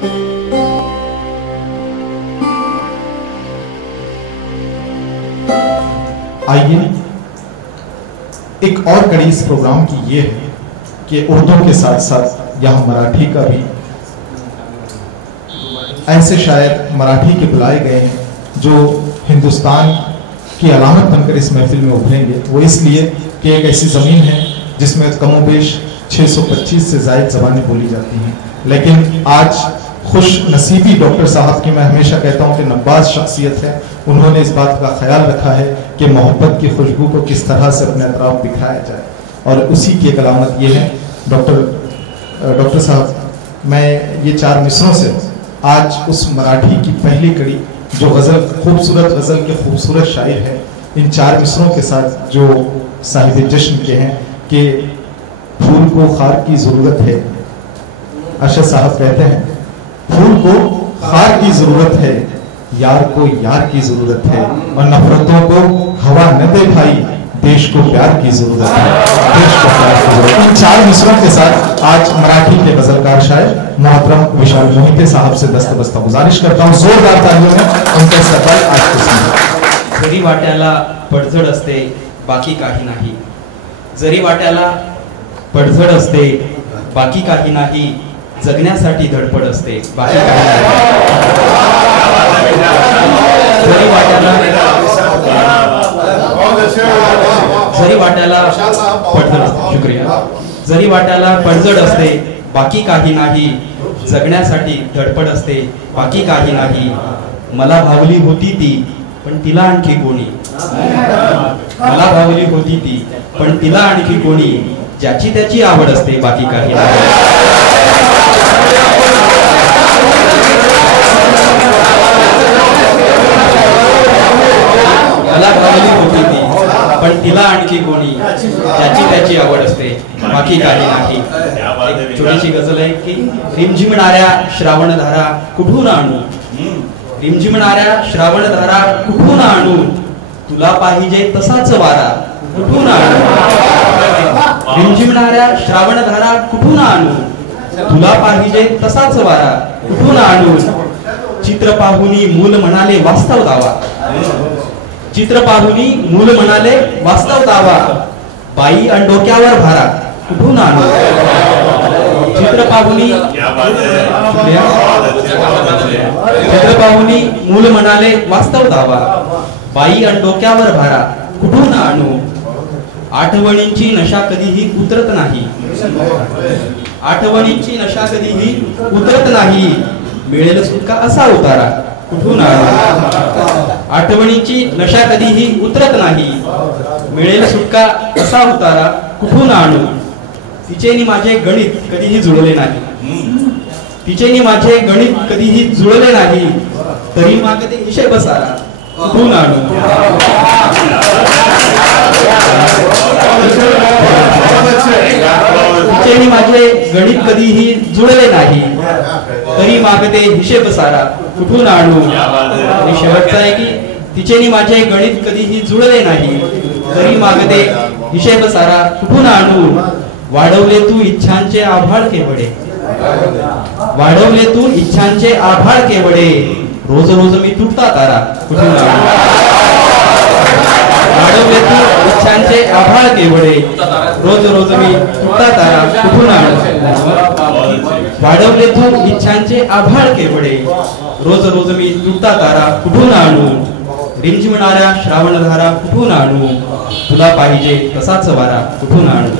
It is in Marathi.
आइए एक और कड़ी इस प्रोग्राम की ये है कि उर्दू के साथ साथ यहाँ मराठी का भी ऐसे शायर मराठी के बुलाए गए हैं जो हिंदुस्तान की अलामत बनकर इस महफिल में उभरेंगे। वो इसलिए कि एक ऐसी ज़मीन है जिसमें कमोबेश 625 से ज़ायद ज़बानें बोली जाती हैं, लेकिन आज खुश नसीबी डॉक्टर साहब की मैं हमेशा कहता हूँ कि नब्बाज शख्सियत है। उन्होंने इस बात का ख्याल रखा है कि मोहब्बत की खुशबू को किस तरह से अपने अतराफ दिखाया जाए, और उसी की एक अलामत ये है। डॉक्टर साहब, मैं ये 4 मिसरों से आज उस मराठी की पहली कड़ी जो गज़ल, खूबसूरत गज़ल के खूबसूरत शायर है, इन 4 मिसरों के साथ जो साहिब जश्न के हैं कि फूल को खार की ज़रूरत है। अरशद साहब कहते हैं फूल को खार की ज़रूरत है, यार को यार की ज़रूरत है, और नफरतों को हवा न दे भाई, देश को प्यार की ज़रूरत है, देश को प्यार की ज़रूरत है। इन 4 मिसरों के साथ आज मराठी के गज़लकार शायर मोहतरम विशाल मोहिते साहब से दस्तबस्ता गुजारिश करता हूँ, जोरदार तालियों में उनका इस्तकबाल आज के समय। जरी वाट्याला पडझड असते बाकी काही नाही, जरी वाट्याला पडझड असते बाकी काही नाही, जगण्यासाठी धडपड असते बाकी काही नाही। जरी वाट्याला पडझड असते, शुक्रिया, जरी वाट्याला पडझड असते बाकी काही नाही, जगण्यासाठी धडपड असते बाकी काही नाही। मला भावली होती ती पण तिला आणखी कोणी, मला भावली होती ती पण तिला आणखी कोणी, ज्याची त्याची आवड असते बाकी काही नाही। मला भावली होती ती पण तिला आणखी कोणी, ज्याची त्याची आवड असते बाकी काही नाही। छोटीशी गझल आहे की रिमझिमणाऱ्या श्रावणधारा कुठून आणू, रिमझिमणाऱ्या श्रावणधारा कुठून आणू, तुला पाहिजे तसाच वारा कुठून आणू, रिमझिमणाऱ्या श्रावणधारा कुठून आणू, तुला पाहिजे तसाच वारा कुठून आणू। चित्र पाहुनी मूल म्हणाले वास्तव दावा, चित्र पाहुनी मूल म्हणाले वास्तव दावा, बाई अन डोक्यावर भारा कुठून आणू। चित्र पाहुनी मूल म्हणाले वास्तव दावा, बाई अन डोक्यावर भारा कुठून आणू। आठवणींची नशा कधीही उतरत नाही, आठवणींची नशा कधीही उतरत नाही, मिळेल सुटका असा उतारा कुठून आणू। आठवणींची नशा कधीही उतरत नाही, मिळेल सुटका असा उतारा कुठून आणू। तिचेनी माझे गणित कधीही जुळले नाही, तिचेनी माझे गणित कधीही जुळले नाही, तरी मागते हिशेब सारा कुठून आणू। तिचेनी माझे गणित कधीही जुळले नाही, तरी मागते हिशेब सारा कुठून आणू। आणि शेवटचा आहे की तिचेनी माझे गणित कधीही जुळले नाही, तरी मागते हिशेब सारा कुठून आणू। वाढवले तू इच्छांचे आभाळ केवढे, वाढवले तू इच्छांचे आभाळ केवढे, रोज रोज मी तुटता तारा कुठून आणू। वाढवले तू इच्छांचे आभाळ केवढे, रोज रोज मी तुटता तारा कुठून आणू। वाढवले तू इच्छांचे आभाळ केवढे, रोज रोज मी तुटता तारा कुठून आणू। रिमझिमणाऱ्या श्रावणधारा कुठून आणू, तुला पाहिजे तसाच वारा कुठून आणू।